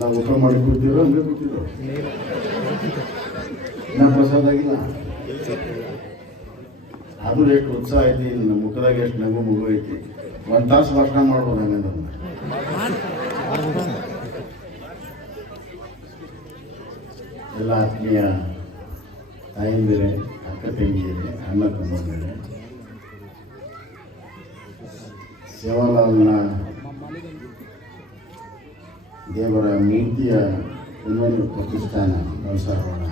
ನಾವು ಊಟ ಮಾಡಿ ಕೂತಿರೋ ಹಂಗೆ ಕೂತಿರೋ ನಾ ಪ್ರಸಾದ ಆಗಿಲ್ಲ. ಅದು ಎಷ್ಟು ಉತ್ಸಾಹ ಐತಿ, ನಮ್ಮ ಮುಖದಾಗ ಎಷ್ಟು ನಗು ಮಗು ಐತಿ. ಒಂದು ತಾಸು ಭಾಷಣ ಮಾಡ್ಬೋದು ಹಂಗಂದ್ರೆ. ಎಲ್ಲ ಆತ್ಮೀಯ ತಾಯಿಂದಿರೆ, ಅಕ್ಕ ತಂಗಿಯರೆ, ಅಣ್ಣ ತಮ್ಮಂದಿರೆ, ಸೇವಾಲಾಲ್ನ ದೇವರ ಮೂರ್ತಿಯ ಪುನರ್ ಪ್ರತಿಷ್ಠಾನ ನವಸಾರೋಣ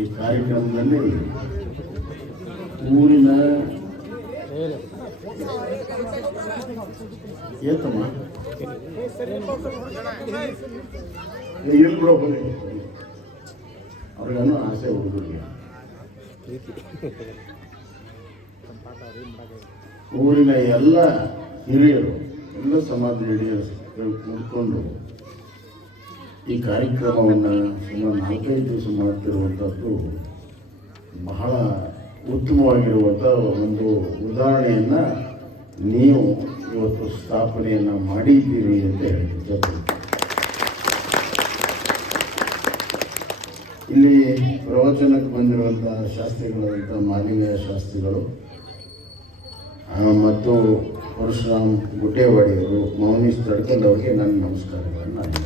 ಈ ಕಾರ್ಯಕ್ರಮದಲ್ಲಿ ಊರಿನ ಏತಮ್ಮ ಎಲ್ಲಿ ಹೋಗಿ ಅವ್ರಿಗೇನು ಆಸೆ ಹುಡುಗರಿಗೆ ಊರಿನ ಎಲ್ಲ ಹಿರಿಯರು, ಎಲ್ಲ ಸಮಾಜದ ಹಿರಿಯರು ಕೂತ್ಕೊಂಡು ಈ ಕಾರ್ಯಕ್ರಮವನ್ನು ಸುಮಾರು 4-5 ದಿವಸ ಮಾಡ್ತಿರುವಂಥದ್ದು ಬಹಳ ಉತ್ತಮವಾಗಿರುವಂಥ ಒಂದು ಉದಾಹರಣೆಯನ್ನು ನೀವು ಇವತ್ತು ಸ್ಥಾಪನೆಯನ್ನು ಮಾಡಿದ್ದೀರಿ ಅಂತ ಹೇಳ್ತಿದ್ದೆ. ಇಲ್ಲಿ ಪ್ರವಚನಕ್ಕೆ ಬಂದಿರುವಂಥ ಶಾಸ್ತ್ರಿಗಳಾದಂಥ ಮಾಲಿಂಗಯ್ಯ ಶಾಸ್ತ್ರಿಗಳು ಮತ್ತು ಪರಶುರಾಮ್ ಗುಟೇವಾಡಿಯವರು, ಮೌನೀಶ್ ತಡ್ಕಲ್ ಅವರಿಗೆ ನನ್ನ ನಮಸ್ಕಾರಗಳನ್ನು ನಾನು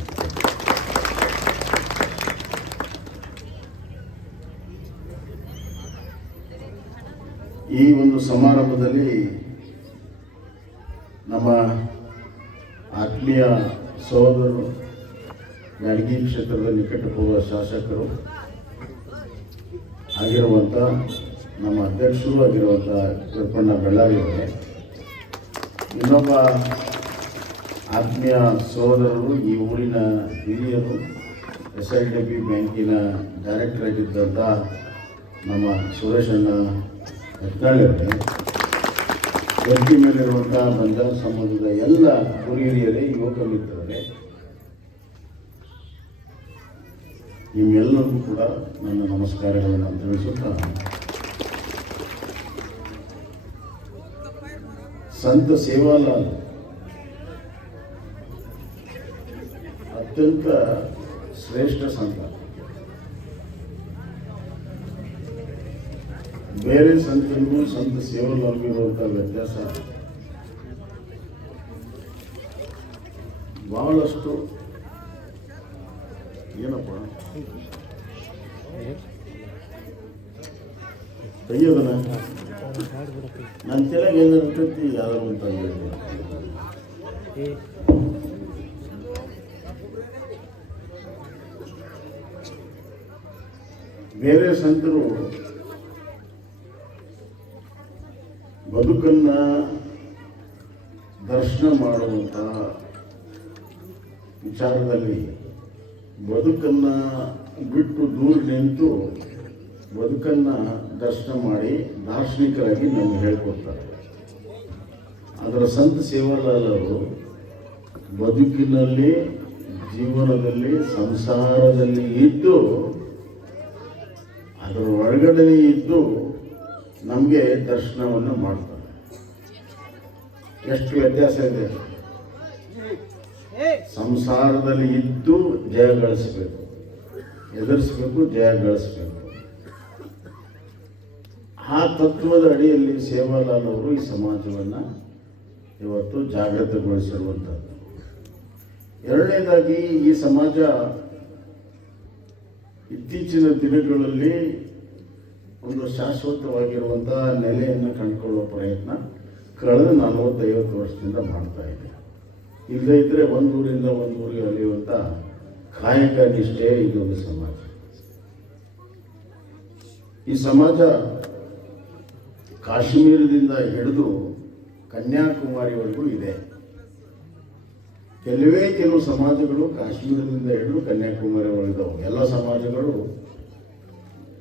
ಈ ಒಂದು ಸಮಾರಂಭದಲ್ಲಿ ನಮ್ಮ ಆತ್ಮೀಯ ಸಹೋದರರು, ಬ್ಯಾಡಗಿ ಕ್ಷೇತ್ರದ ನಿಕಟಪೂರ್ವ ಶಾಸಕರು ಆಗಿರುವಂಥ ನಮ್ಮ ಅಧ್ಯಕ್ಷರು ಆಗಿರುವಂಥ ಕೃಪಣ್ಣ ಬೆಳ್ಳಾರಿಯವರೇ, ಇನ್ನೊಬ್ಬ ಆತ್ಮೀಯ ಸಹೋದರರು, ಈ ಊರಿನ ಹಿರಿಯರು, SIDB ಬ್ಯಾಂಕಿನ ಡೈರೆಕ್ಟರ್ ಆಗಿದ್ದಂಥ ನಮ್ಮ ಸುರೇಶಣ್ಣ ಹೆತ್ನಾಳಿಯವರೇ, ವೇದಿಕೆ ಮೇಲಿರುವಂಥ ಬಂಜಾರ ಸಮಾಜದ ಎಲ್ಲ ಹಿರಿಯರೇ, ಯುವಕ ಮಿತ್ರರೇ, ನಿಮ್ಮೆಲ್ಲರಿಗೂ ಕೂಡ ನನ್ನ ನಮಸ್ಕಾರಗಳನ್ನು ತಿಳಿಸುತ್ತಾ, ಸಂತ ಸೇವಾಲಾಲ್ ಅತ್ಯಂತ ಶ್ರೇಷ್ಠ ಸಂತ. ಬೇರೆ ಸಂತರಿಗೂ ಸಂತ ಸೇವಾಲಾಲ್ಗೂ ಇರುವಂಥ ವ್ಯತ್ಯಾಸ ಬಹಳಷ್ಟು. ಏನಪ್ಪ ತೆಗಿಯೋದನ ನನ್ನ ತಲೆಗೆ ಏನಿರ್ತೈತಿ ಯಾರು ಅಂತ ಬೇರೆ ಸಂತರು ಬದುಕನ್ನ ದರ್ಶನ ಮಾಡುವಂಥ ವಿಚಾರದಲ್ಲಿ ಬದುಕನ್ನು ಬಿಟ್ಟು ದೂರ ನಿಂತು ಬದುಕನ್ನು ದರ್ಶನ ಮಾಡಿ ದಾರ್ಶನಿಕರಾಗಿ ನಮಗೆ ಹೇಳ್ಕೊಡ್ತಾರೆ. ಅದರ ಸಂತ ಸೇವಾಲಾಲ್ ಅವರು ಬದುಕಿನಲ್ಲಿ, ಜೀವನದಲ್ಲಿ, ಸಂಸಾರದಲ್ಲಿ ಇದ್ದು, ಅದರ ಒಳಗಡೆ ಇದ್ದು ನಮಗೆ ದರ್ಶನವನ್ನು ಮಾಡ್ತಾರೆ. ಎಷ್ಟು ವ್ಯತ್ಯಾಸ ಇದೆ. ಸಂಸಾರದಲ್ಲಿ ಇದ್ದು ಜಯ ಗಳಿಸಬೇಕು, ಎದುರಿಸಬೇಕು, ಜಯ ಗಳಿಸಬೇಕು. ಆ ತತ್ವದ ಅಡಿಯಲ್ಲಿ ಸೇವಾಲಾಲ್ ಅವರು ಈ ಸಮಾಜವನ್ನು ಇವತ್ತು ಜಾಗೃತಗೊಳಿಸಿರುವಂಥದ್ದು. ಎರಡನೇದಾಗಿ, ಈ ಸಮಾಜ ಇತ್ತೀಚಿನ ದಿನಗಳಲ್ಲಿ ಒಂದು ಶಾಶ್ವತವಾಗಿರುವಂಥ ನೆಲೆಯನ್ನು ಕಂಡುಕೊಳ್ಳುವ ಪ್ರಯತ್ನ ಕಳೆದ 40-50 ವರ್ಷದಿಂದ ಮಾಡ್ತಾ ಇದೆ. ಇಲ್ಲದೇ ಇದ್ದರೆ ಒಂದು ಊರಿಂದ ಒಂದು ಊರಿಗೆ ಅಲಿಯುವಂಥ ಕಾಯಕ ನಿಷ್ಠೆ ಇದೊಂದು ಸಮಾಜ. ಈ ಸಮಾಜ ಕಾಶ್ಮೀರದಿಂದ ಹಿಡಿದು ಕನ್ಯಾಕುಮಾರಿವರೆಗೂ ಇದೆ. ಕೆಲವು ಸಮಾಜಗಳು ಕಾಶ್ಮೀರದಿಂದ ಹಿಡಿದು ಕನ್ಯಾಕುಮಾರಿವರೆಗಿದ್ದಾವೆ. ಎಲ್ಲ ಸಮಾಜಗಳು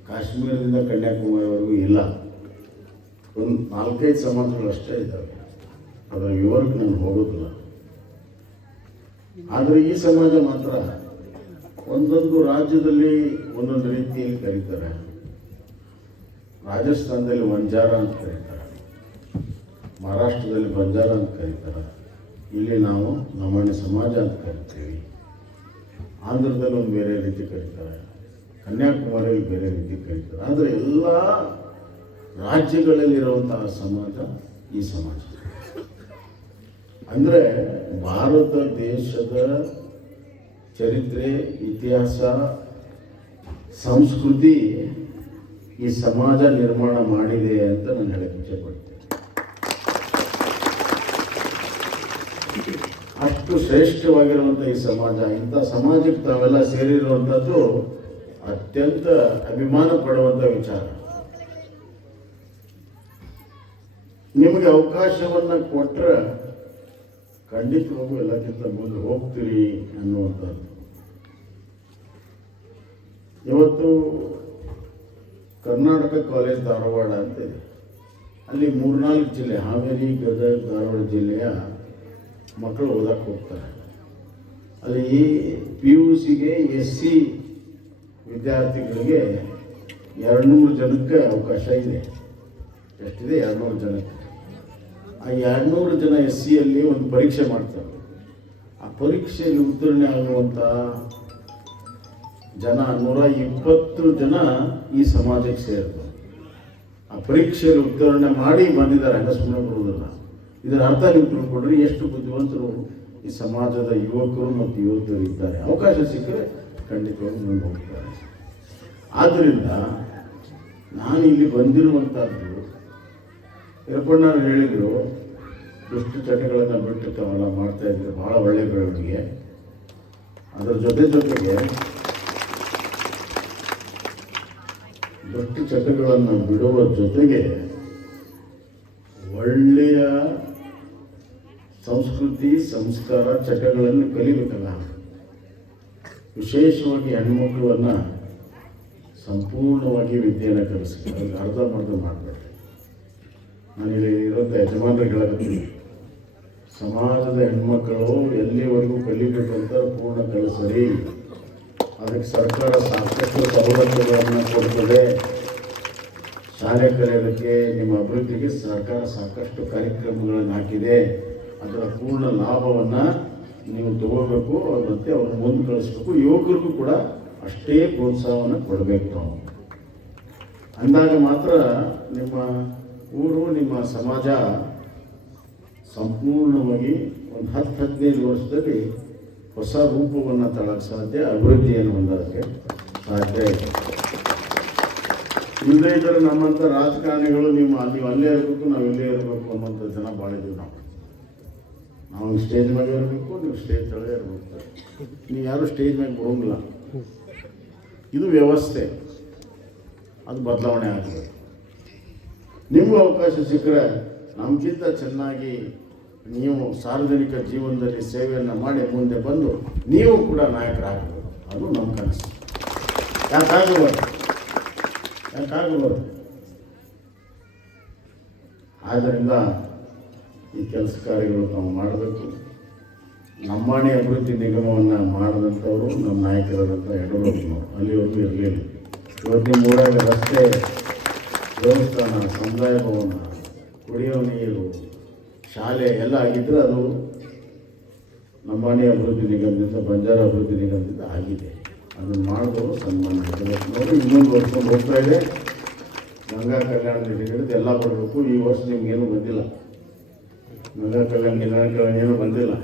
ಕಾಶ್ಮೀರದಿಂದ ಕನ್ಯಾಕುಮಾರಿವರೆಗೂ ಇಲ್ಲ. ಒಂದು 4-5 ಸಮಾಜಗಳು ಅಷ್ಟೇ ಇದ್ದಾವೆ. ಅದರ ವಿವರಕ್ಕೆ ನಾನು ಹೋಗೋದಿಲ್ಲ. ಆದರೆ ಈ ಸಮಾಜ ಮಾತ್ರ ಒಂದೊಂದು ರಾಜ್ಯದಲ್ಲಿ ಒಂದೊಂದು ರೀತಿಯಲ್ಲಿ ಕರೀತಾರೆ. ರಾಜಸ್ಥಾನದಲ್ಲಿ ವಂಜಾರ ಅಂತ ಕರೀತಾರೆ, ಮಹಾರಾಷ್ಟ್ರದಲ್ಲಿ ಬಂಜಾರ ಅಂತ ಕರೀತಾರೆ, ಇಲ್ಲಿ ನಾವು ಲಮಾಣಿ ಸಮಾಜ ಅಂತ ಕರಿತೀವಿ. ಆಂಧ್ರದಲ್ಲಿ ಒಂದು ಬೇರೆ ರೀತಿ ಕರೀತಾರೆ, ಕನ್ಯಾಕುಮಾರಿಯಲ್ಲಿ ಬೇರೆ ರೀತಿ ಕರೀತಾರೆ. ಆದರೆ ಎಲ್ಲ ರಾಜ್ಯಗಳಲ್ಲಿರುವಂತಹ ಸಮಾಜ ಈ ಸಮಾಜ. ಅಂದರೆ ಭಾರತ ದೇಶದ ಚರಿತ್ರೆ, ಇತಿಹಾಸ, ಸಂಸ್ಕೃತಿ ಈ ಸಮಾಜ ನಿರ್ಮಾಣ ಮಾಡಿದೆ ಅಂತ ನಾನು ಹೇಳಕ್ಕೆ ಇಚ್ಛೆಪಡ್ತೇನೆ. ಅಷ್ಟು ಶ್ರೇಷ್ಠವಾಗಿರುವಂಥ ಈ ಸಮಾಜ, ಇಂಥ ಸಮಾಜಕ್ಕೆ ತಾವೆಲ್ಲ ಸೇರಿರುವಂಥದ್ದು ಅತ್ಯಂತ ಅಭಿಮಾನ ಪಡುವಂಥ ವಿಚಾರ. ನಿಮಗೆ ಅವಕಾಶವನ್ನು ಕೊಟ್ಟರೆ ಖಂಡಿತವಾಗೂ ಎಲ್ಲಕ್ಕಿಂತ ಮುಂದೆ ಹೋಗ್ತೀರಿ ಅನ್ನುವಂಥದ್ದು. ಇವತ್ತು ಕರ್ನಾಟಕ ಕಾಲೇಜ್ ಧಾರವಾಡ ಅಂತ ಇದೆ. ಅಲ್ಲಿ 3-4 ಜಿಲ್ಲೆ, ಹಾವೇರಿ, ಗದಗ, ಧಾರವಾಡ ಜಿಲ್ಲೆಯ ಮಕ್ಕಳು ಓದಕ್ಕೆ ಹೋಗ್ತಾರೆ. ಅಲ್ಲಿ PUCಗೆ SC ವಿದ್ಯಾರ್ಥಿಗಳಿಗೆ 200 ಜನಕ್ಕೆ ಅವಕಾಶ ಇದೆ. ಎಷ್ಟಿದೆ? 200 ಜನಕ್ಕೆ. ಆ 200 ಜನ SCಯಲ್ಲಿ ಒಂದು ಪರೀಕ್ಷೆ ಮಾಡ್ತಾರೆ. ಆ ಪರೀಕ್ಷೆಯಲ್ಲಿ ಉತ್ತೀರ್ಣ ಆಗುವಂಥ ಜನ 120 ಜನ ಈ ಸಮಾಜಕ್ಕೆ ಸೇರ್ತಾರೆ. ಆ ಪರೀಕ್ಷೆಯಲ್ಲಿ ಉತ್ತೀರ್ಣ ಮಾಡಿ ಬಂದಿದ್ದಾರೆ, ಹಂಗ ಸುಮ್ಮನೆ ಬರುವುದಿಲ್ಲ. ಇದರ ಅರ್ಥ ನೀವು ತಿಳ್ಕೊಂಡ್ರೆ ಎಷ್ಟು ಬುದ್ಧಿವಂತರು ಈ ಸಮಾಜದ ಯುವಕರು ಮತ್ತು ಯುವತಿಯರು ಇದ್ದಾರೆ. ಅವಕಾಶ ಸಿಕ್ಕರೆ ಖಂಡಿತವಾಗಿ ಮುಂದೆ ಹೋಗ್ತಾರೆ. ಆದ್ದರಿಂದ ನಾನು ಇಲ್ಲಿ ಬಂದಿರುವಂಥದ್ದು, ಯರಪಣ್ಣವ್ರು ಹೇಳಿದರು, ದುಷ್ಟ ಚಟಗಳನ್ನು ಬಿಟ್ಟು ತಾವೆಲ್ಲ ಮಾಡ್ತಾ ಇದ್ರೆ ಭಾಳ ಒಳ್ಳೆಯ ಬೆಳವಣಿಗೆ. ಅದರ ಜೊತೆಗೆ ದುಷ್ಟ ಚಟಗಳನ್ನು ಬಿಡುವ ಜೊತೆಗೆ ಒಳ್ಳೆಯ ಸಂಸ್ಕೃತಿ, ಸಂಸ್ಕಾರ, ಚಟಗಳನ್ನು ಕಲಿಬೇಕಲ್ಲ. ವಿಶೇಷವಾಗಿ ಹೆಣ್ಮಕ್ಳನ್ನು ಸಂಪೂರ್ಣವಾಗಿ ವಿದ್ಯೆಯನ್ನು ಕಲಿಸ್ತಾರೆ. ಅದಕ್ಕೆ ಅರ್ಧಂಬರ್ಧ ಮಾಡಬೇಡಿ. ನಾನಿಲ್ಲಿ ಇರೋಂಥ ಯಜಮಾನರಿಗೆ ಹೇಳಕತ್ತೀನಿ, ಸಮಾಜದ ಹೆಣ್ಮಕ್ಕಳು ಎಲ್ಲಿವರೆಗೂ ಕಲಿಬೇಕಂತ ಪೂರ್ಣ ಕಲಿಸರಿ. ಅದಕ್ಕೆ ಸರ್ಕಾರ ಸಾಕಷ್ಟು ಸವಲತ್ತುಗಳನ್ನು ಕೊಡ್ತದೆ. ಶಾಲೆ ಕಲಿಯೋದಕ್ಕೆ, ನಿಮ್ಮ ಅಭಿವೃದ್ಧಿಗೆ ಸರ್ಕಾರ ಸಾಕಷ್ಟು ಕಾರ್ಯಕ್ರಮಗಳನ್ನು ಹಾಕಿದೆ. ಅದರ ಪೂರ್ಣ ಲಾಭವನ್ನು ನೀವು ತಗೋಬೇಕು, ಮತ್ತು ಅವ್ರನ್ನ ಮುಂದೆ ಕಳಿಸ್ಬೇಕು. ಯುವಕರಿಗೂ ಕೂಡ ಅಷ್ಟೇ ಪ್ರೋತ್ಸಾಹವನ್ನು ಕೊಡಬೇಕು ನಾವು. ಅಂದಾಗ ಮಾತ್ರ ನಿಮ್ಮ ಊರು, ನಿಮ್ಮ ಸಮಾಜ ಸಂಪೂರ್ಣವಾಗಿ ಒಂದು 10-15 ವರ್ಷದಲ್ಲಿ ಹೊಸ ರೂಪವನ್ನು ತಳಕ್ಕೆ ಸಾಧ್ಯ, ಅಭಿವೃದ್ಧಿಯನ್ನು ಹೊಂದೋದಕ್ಕೆ ಸಾಧ್ಯ ಇದೆ. ಇಲ್ಲದೇ ಇದ್ದರೆ ನಮ್ಮಂಥ ರಾಜಕಾರಣಿಗಳು ನೀವು ಅಲ್ಲೇ ಇರಬೇಕು, ನಾವು ಇಲ್ಲೇ ಇರಬೇಕು ಅನ್ನೋಂಥ ಜನ ಭಾಳ ಇದ್ದೀವಿ. ನಾವು ಸ್ಟೇಜ್ ಮೇಲೆ ಇರಬೇಕು, ನೀವು ಸ್ಟೇಜ್ ಕೆಳಗೆ ಇರಬೇಕು. ನೀವು ಯಾರು ಸ್ಟೇಜ್ ಮೇಲೆ ಬರೋಂಗಿಲ್ಲ. ಇದು ವ್ಯವಸ್ಥೆ, ಅದು ಬದಲಾವಣೆ ಆಗಬೇಕು. ನಿಮಗೂ ಅವಕಾಶ ಸಿಕ್ಕರೆ ನಮಗಿಂತ ಚೆನ್ನಾಗಿ ನೀವು ಸಾರ್ವಜನಿಕ ಜೀವನದಲ್ಲಿ ಸೇವೆಯನ್ನು ಮಾಡಿ ಮುಂದೆ ಬಂದು ನೀವು ಕೂಡ ನಾಯಕರಾಗಬೇಕು. ಅದು ನಮ್ಮ ಕನಸು. ಯಾಕಾಗಬಾರ್ದು? ಆದ್ದರಿಂದ ಈ ಕೆಲಸ ಕಾರ್ಯಗಳು ನಾವು ಮಾಡಬೇಕು. ಲಂಬಾಣಿ ಅಭಿವೃದ್ಧಿ ನಿಗಮವನ್ನು ಮಾಡಿದಂಥವರು ನಮ್ಮ ನಾಯಕರಾದಂಥ ಯಡಿಯೂರಪ್ಪನವರು ಅಲ್ಲಿವರೆಗೂ ಇರಲಿಲ್ಲ. ಇವತ್ತು ನಿಮ್ಮ ಊರಾಗ ರಸ್ತೆ, ದೇವಸ್ಥಾನ, ಸಮುದಾಯ ಭವನ, ಕುಡಿಯೋ ನೀರು, ಶಾಲೆ ಎಲ್ಲ ಆಗಿದ್ದರೆ ಅದು ಲಂಬಾಣಿ ಅಭಿವೃದ್ಧಿ ನಿಗಮದಿಂದ, ಬಂಜಾರ ಅಭಿವೃದ್ಧಿ ನಿಗಮದಿಂದ ಆಗಿದೆ. ಅದನ್ನು ಮಾಡಿದವರು ಸನ್ಮಾನ್ಯ ಯಡಿಯೂರಪ್ಪನವರು. ಇನ್ನೊಂದು ವರ್ಷಕೊಂಡು ಹೋಗ್ತಾ ಇದೆ. ಗಂಗಾ ಕಲ್ಯಾಣ ನಿಧಿಗಳಿದ್ದು ಎಲ್ಲ ಬರಬೇಕು. ಈ ವರ್ಷ ನಿಮ್ಗೇನು ಬಂದಿಲ್ಲ. ಗಂಗಾ ಕಲ್ಯಾಣ ಏನೂ ಬಂದಿಲ್ಲ,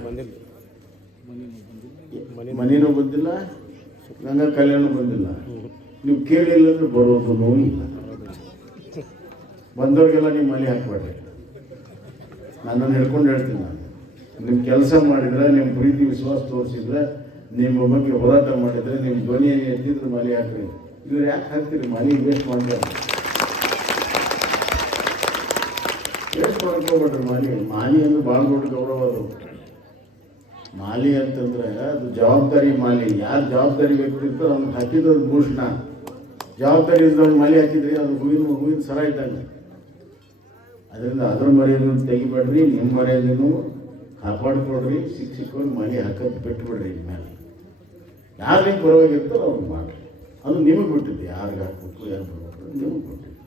ಮನೇನೂ ಬಂದಿಲ್ಲ, ಗಂಗಾ ಕಲ್ಯಾಣ ಬಂದಿಲ್ಲ. ನೀವು ಕೇಳಿಲ್ಲ ಅಂದರೆ ಬರೋದು ಇಲ್ಲ. ಬಂದವ್ರಿಗೆಲ್ಲ ನೀವು ಮನೆ ಹಾಕಬೇಡ್ರಿ. ನನ್ನನ್ನು ಹಿಡ್ಕೊಂಡು ಹೇಳ್ತೀನಿ. ನಾನು ನಿಮ್ಮ ಕೆಲಸ ಮಾಡಿದರೆ, ನಿಮ್ಮ ಪ್ರೀತಿ ವಿಶ್ವಾಸ ತೋರಿಸಿದ್ರೆ, ನಿಮ್ಮ ಬಗ್ಗೆ ಹೋರಾಟ ಮಾಡಿದರೆ, ನಿಮ್ಮ ಧ್ವನಿಯನ್ನು ಎತ್ತಿದ್ರೆ ಮನೆ ಹಾಕ್ರಿ. ಇವ್ರು ಯಾಕೆ ಹಾಕ್ತೀರಿ? ಮನೆ ವೇಸ್ಟ್ ಮಾಡ್ತಾರೆ. ವೇಸ್ಟ್ ಮಾಡ್ಕೋಬೇಡ್ರಿ. ಮಾಲಿ ಅಂದ್ರೆ ಭಾಳ ದೊಡ್ಡ ಗೌರವ. ಅದು ಮಾಲಿ ಅಂತಂದರೆ ಅದು ಜವಾಬ್ದಾರಿ ಮಾಲಿ. ಯಾರು ಜವಾಬ್ದಾರಿ ವ್ಯಕ್ತಿ ಇರ್ತಾರೋ ಅವ್ನಿಗೆ ಹಾಕಿದ್ದು ಭೂಷಣ. ಜವಾಬ್ದಾರಿ ಇದ್ದವ್ನು ಮಾಲಿ ಹಾಕಿದ್ರಿ ಅದು ಹೂವಿನ ಸರ ಇದ್ದಂಗೆ. ಅದರಿಂದ ಅದ್ರ ಮರ್ಯಾದೆಯನ್ನು ತೆಗಿಬೇಡ್ರಿ. ನಿಮ್ಮ ಮರ್ಯಾದೆನೂ ಕಾಪಾಡಿಕೊಡ್ರಿ. ಶಿಕ್ಷಕರು ಮನೆ ಹಾಕೋದು ಬಿಟ್ಟುಬಿಡ್ರಿ. ಇನ್ಮೇಲೆ ಯಾರು ನಿಮ್ಗೆ ಬರೋವಾಗಿರ್ತಾರೋ ಅವ್ರಿಗೆ ಮಾಡಿರಿ. ಅದು ನಿಮಗೆ ಬಿಟ್ಟಿದೆ. ಯಾರಿಗೆ ಹಾಕಬೇಕು, ಯಾರು ಬರಬೇಕು, ನಿಮಗೆ ಬಿಟ್ಟಿದೆ.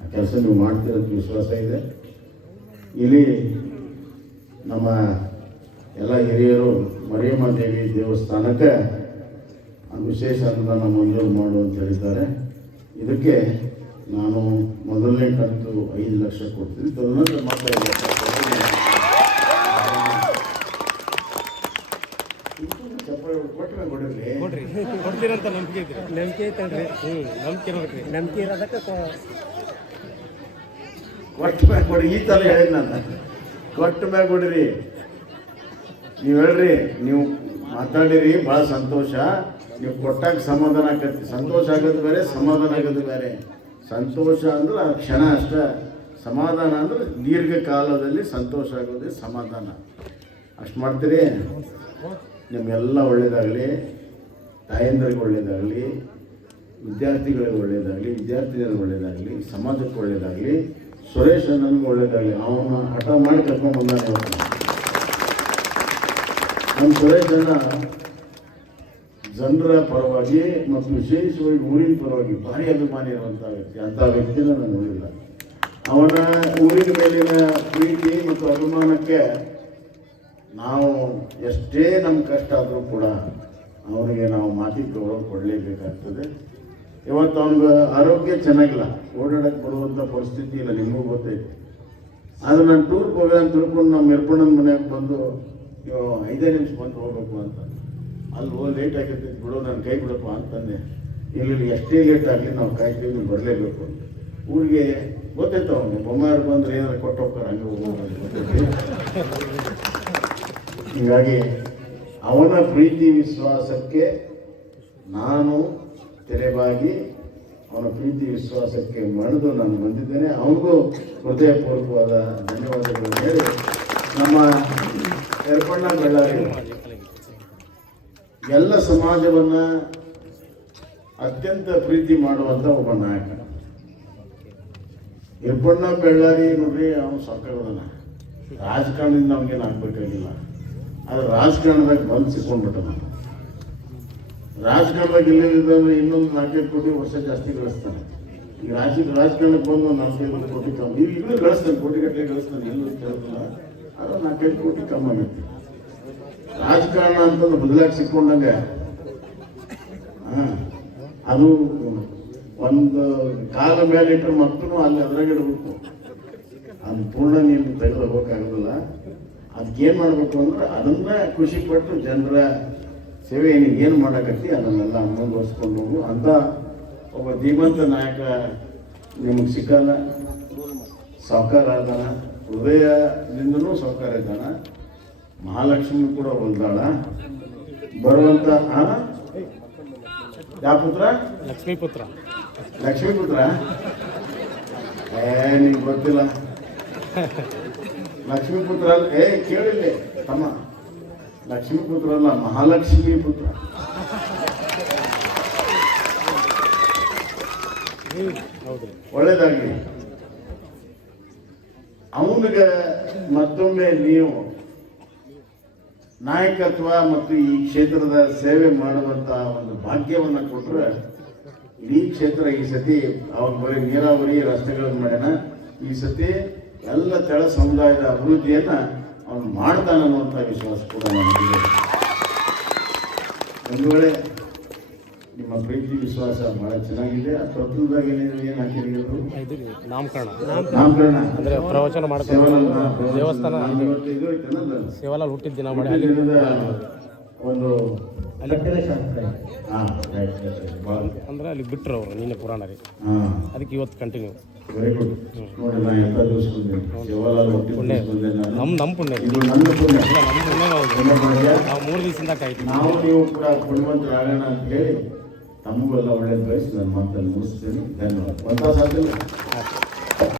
ಆ ಕೆಲಸ ನೀವು ಮಾಡ್ತೀರಂತ ವಿಶ್ವಾಸ ಇದೆ. ಇಲ್ಲಿ ನಮ್ಮ ಎಲ್ಲ ಹಿರಿಯರು ಮರಿಯಮ್ಮ ದೇವಿ ದೇವಸ್ಥಾನಕ್ಕೆ ವಿಶೇಷ ಅನುದಾನ ಮಂಜೂರು ಮಾಡು ಅಂತ ಹೇಳಿದ್ದಾರೆ. ಇದಕ್ಕೆ ನಾನು ಮೊದಲನೇ ಕಂತು 5 ಲಕ್ಷ ಕೊಡ್ತೀನಿ. ತದನಂತರ ಮತ್ತೆ 5 ಲಕ್ಷ ಕೊಡ್ತೀರಂತ ನಂಬಿಕೆ ಐತ್ರಿ. ನಂಬಿಕೆ ಐತಲ್ರಿ. ನಂಬಿಕೆ ಇರ್ಬೇಕ್ರಿ. ನಂಬಿಕೆ ಇರೋದಕ್ಕೆ ಕೊಟ್ಟ ಮ್ಯಾಗ ಕೊಡಿ. ಈ ಥರ ಹೇಳಿದ್ ನಾನು, ಕೊಟ್ಟ ಮ್ಯಾಗ ಕೊಡಿರಿ. ನೀವು ಹೇಳ್ರಿ, ನೀವು ಮಾತಾಡಿರಿ, ಭಾಳ ಸಂತೋಷ. ನೀವು ಕೊಟ್ಟಾಗ ಸಮಾಧಾನ ಆಕತಿ. ಸಂತೋಷ ಆಗೋದು ಬೇರೆ, ಸಮಾಧಾನ ಆಗೋದು ಬೇರೆ. ಸಂತೋಷ ಅಂದ್ರೆ ಆ ಕ್ಷಣ ಅಷ್ಟ, ಸಮಾಧಾನ ಅಂದ್ರೆ ದೀರ್ಘಕಾಲದಲ್ಲಿ ಸಂತೋಷ ಆಗೋದೇ ಸಮಾಧಾನ. ಅಷ್ಟು ಮಾಡ್ತೀರಿ. ನಿಮಗೆಲ್ಲ ಒಳ್ಳೆಯದಾಗಲಿ, ತಾಯಂದ್ರಿಗೆ ಒಳ್ಳೆಯದಾಗಲಿ, ವಿದ್ಯಾರ್ಥಿಗಳಿಗೆ ಒಳ್ಳೆಯದಾಗಲಿ, ವಿದ್ಯಾರ್ಥಿಗಳಿಗೆ ಒಳ್ಳೆಯದಾಗಲಿ, ಸಮಾಜಕ್ಕೆ ಒಳ್ಳೆಯದಾಗಲಿ, ಸುರೇಶ್ ನನಗೆ ಒಳ್ಳೆಯದಾಗಲಿ. ಅವನ ಹಠ ಮಾಡಿ ಕರ್ಕೊಂಡು ಬಂದಾನೆ. ನಮ್ಮ ಸುರೇಶನ ಜನರ ಪರವಾಗಿ ಮತ್ತು ವಿಶೇಷವಾಗಿ ಊರಿನ ಪರವಾಗಿ ಭಾರಿ ಅಭಿಮಾನಿ ಇರುವಂಥ ವ್ಯಕ್ತಿ. ಅಂಥ ವ್ಯಕ್ತಿನ ನಾನು ನೋಡಿಲ್ಲ. ಅವನ ಊರಿನ ಮೇಲಿನ ಪ್ರೀತಿ ಮತ್ತು ಅಭಿಮಾನಕ್ಕೆ ನಾವು ಎಷ್ಟೇ ನಮ್ಮ ಕಷ್ಟ ಆದರೂ ಕೂಡ ಅವನಿಗೆ ನಾವು ಮಾತಿಗೆ ಗೌರವ ಕೊಡಲೇಬೇಕಾಗ್ತದೆ. ಇವತ್ತು ಅವನಿಗೆ ಆರೋಗ್ಯ ಚೆನ್ನಾಗಿಲ್ಲ, ಓಡಾಡಕ್ಕೆ ಬರುವಂಥ ಪರಿಸ್ಥಿತಿ ಇಲ್ಲ, ನಿಮಗೂ ಗೊತ್ತೈತೆ. ಆದರೆ ನಾನು ಟೂರ್ಗೆ ಹೋಗಿ ಅಂತ ತಿಳ್ಕೊಂಡು ನಾವು ಮೆರ್ಪಣ್ಣನ ಮನೆಗೆ ಬಂದು 5 ನಿಮಿಷ ಬಂದು ಹೋಗ್ಬೇಕು ಅಂತ. ಅಲ್ಲಿ ಲೇಟ್ ಆಗಿರ್ತೈತಿ, ಬಿಡು ನಾನು ಕೈ ಬಿಡಪ್ಪ ಅಂತಂದೆ. ಇಲ್ಲಿ ಎಷ್ಟೇ ಲೇಟ್ ಆಗಲಿ ನಾವು ಕಾಯ್ತೀವಿ, ನೀವು ಬರಲೇಬೇಕು ಅಂತ. ಊರಿಗೆ ಗೊತ್ತೈತೆ ಅವನಿಗೆ, ಬೊಮ್ಮಾರು ಬಂದ್ರೆ ಏನಾರು ಕೊಟ್ಟು ಹೋಗ್ತಾರೆ, ಹಂಗೆ ಹೋಗೋದು. ಹೀಗಾಗಿ ಅವನ ಪ್ರೀತಿ ವಿಶ್ವಾಸಕ್ಕೆ ನಾನು ತೆರೆಬಾಗಿ ಅವನ ಪ್ರೀತಿ ವಿಶ್ವಾಸಕ್ಕೆ ಮಣಿದು ನಾನು ಬಂದಿದ್ದೇನೆ. ಅವನಿಗೂ ಹೃದಯಪೂರ್ವಕವಾದ ಧನ್ಯವಾದಗಳನ್ನು ಹೇಳಿ, ನಮ್ಮ ಯರ್ಪಣ್ಣ ಬೆಳ್ಳಾರಿ ಎಲ್ಲ ಸಮಾಜವನ್ನು ಅತ್ಯಂತ ಪ್ರೀತಿ ಮಾಡುವಂಥ ಒಬ್ಬ ನಾಯಕ. ಯರ್ಪಣ್ಣ ಬೆಳ್ಳಾರಿ ನೋಡ್ರಿ, ಅವನು ಸಾಕಾಗೋದನ ರಾಜಕಾರಣದಿಂದ ನಮಗೇನು ಆಗ್ಬೇಕಾಗಿಲ್ಲ. ಆದರೆ ರಾಜಕಾರಣದಾಗ ಬಂದು ಸಿಕ್ಕೊಂಡ್ಬಿಟ್ಟ. ನಾನು ರಾಜಕಾರಣದಾಗ ಇಲ್ಲದಿದ್ದಂದ್ರೆ ಇನ್ನೊಂದು 4-5 ಕೋಟಿ ವರ್ಷ ಜಾಸ್ತಿ ಗಳಿಸ್ತಾನೆ. ಈಗ ರಾಜಕಾರಣಕ್ಕೆ ಬಂದು 4-5 ಕೋಟಿ ಕಮ್ಮಿ, ಈಗಲೂ ಗಳಿಸ್ತಾನೆ, ಕೋಟಿಗಟ್ಟಲೆ ಗಳಿಸ್ತಾನೆ, ಎಲ್ಲೂ ಕೇಳೋದಿಲ್ಲ. ಅದು 4-5 ಕೋಟಿ ಕಮ್ಮಿ ಆಗೈತೆ. ರಾಜಕಾರಣ ಅಂತಂದು ಬದಲಾಗಿ ಸಿಕ್ಕೊಂಡಂಗೆ ಅದು ಒಂದು ಕಾಲ ಮೇಲೆ ಇಟ್ಟರೆ ಮಕ್ಕಳು ಅಲ್ಲಿ ಅದ್ರಾಗ ಇಡಬೇಕು. ಅದು ಪೂರ್ಣ ನೀನು ತೆಗೆದು ಹೋಗೋಕ್ಕಾಗೋದಿಲ್ಲ. ಅದಕ್ಕೇನು ಮಾಡಬೇಕು ಅಂದ್ರೆ ಅದನ್ನ ಖುಷಿ ಪಟ್ಟು ಜನರ ಸೇವೆ ಏನು ಮಾಡಕತ್ತಿ ಅದನ್ನೆಲ್ಲ ಮುಂದುವರ್ಸ್ಕೊಂಡು ಹೋಗು ಅಂತ ಒಬ್ಬ ಧೀಮಂತ ನಾಯಕ ನಿಮಗೆ ಸಿಕ್ಕಲ್ಲ. ಸಾಹುಕಾರ ಅದಾನ, ಹೃದಯದಿಂದನೂ ಸಾಹುಕಾರ ಇದ್ದಾನ. ಮಹಾಲಕ್ಷ್ಮಿ ಕೂಡ ಹೊಲ್ದಾಳ. ಬರುವಂತ ಯಾವ ಪುತ್ರ? ಲಕ್ಷ್ಮೀಪುತ್ರ. ಲಕ್ಷ್ಮೀಪುತ್ರ ನಿಮ್ಗೆ ಗೊತ್ತಿಲ್ಲ. ಲಕ್ಷ್ಮೀಪುತ್ರ ಅಲ್ಲ, ಕೇಳಿಲ್ಲ ತಮ್ಮ, ಲಕ್ಷ್ಮೀಪುತ್ರ ಅಲ್ಲ, ಮಹಾಲಕ್ಷ್ಮಿ ಪುತ್ರ. ಒಳ್ಳೇದಾಗ್ಲಿ. ಅವನಿಗೆ ಮತ್ತೊಮ್ಮೆ ನೀವು ನಾಯಕತ್ವ ಮತ್ತು ಈ ಕ್ಷೇತ್ರದ ಸೇವೆ ಮಾಡುವಂತ ಒಂದು ಭಾಗ್ಯವನ್ನು ಕೊಟ್ಟರೆ ಇಡೀ ಕ್ಷೇತ್ರ ಈ ಸತಿ ಅವನ ಬರೀ ನೀರಾವರಿ ರಸ್ತೆಗಳನ್ನು ಮಾಡ್ಯಾನ. ಈ ಸತಿ ಎಲ್ಲ ತೆಳ ಸಮುದಾಯದ ಅಭಿವೃದ್ಧಿಯನ್ನ ಅವನು ಮಾಡ್ತಾನೆ ಅನ್ನುವಂಥ ವಿಶ್ವಾಸ ಕೂಡ ನನಗಿದೆ. ಒಂದು ವೇಳೆ ನಿಮ್ಮ ಪ್ರೀತಿ ವಿಶ್ವಾಸ ಬಹಳ ಚೆನ್ನಾಗಿದೆ. ಆ ಪ್ರತಿದಾಗ ಏನು ಹಾಕಿದ್ರು? ನಾಮಕರಣ ಅಂದ್ರೆ ಪ್ರವಚನ ಮಾಡ್ತಾರೆ. ದೇವಸ್ಥಾನ ಸೇವಲಾಲ್ ಹುಟ್ಟಿದ ದಿನ ಮಾಡಿ ಒಂದು ಅಂದ್ರೆ ಅಲ್ಲಿ ಬಿಟ್ಟರು ಅವರು ನಿನ್ನೆ ಪುರಾಣ ರೀ. ಅದಕ್ಕೆ ಇವತ್ತು ಕಂಟಿನ್ಯೂ. Very good. ನೋಡಿ ನಾ ಎಂತ ದಿವಸ ನಮ್ಮ ಪುಣ್ಯ ಇದು ನನ್ನ ಪುಣ್ಯ. ನಾವು 3 ದಿವಸದಿಂದ ಕಾಯ್ತು. ನಾವು ನೀವು ಕೂಡ ಪುಣ್ಯವಂತರಾಗೋಣ ಅಂತ ಹೇಳಿ ತಮಗೆಲ್ಲ ಒಳ್ಳೇದು ಬಯಸಿ ನನ್ನ ಮಾತನ್ನು ಮುಗಿಸ್ತೇನೆ. ಧನ್ಯವಾದ.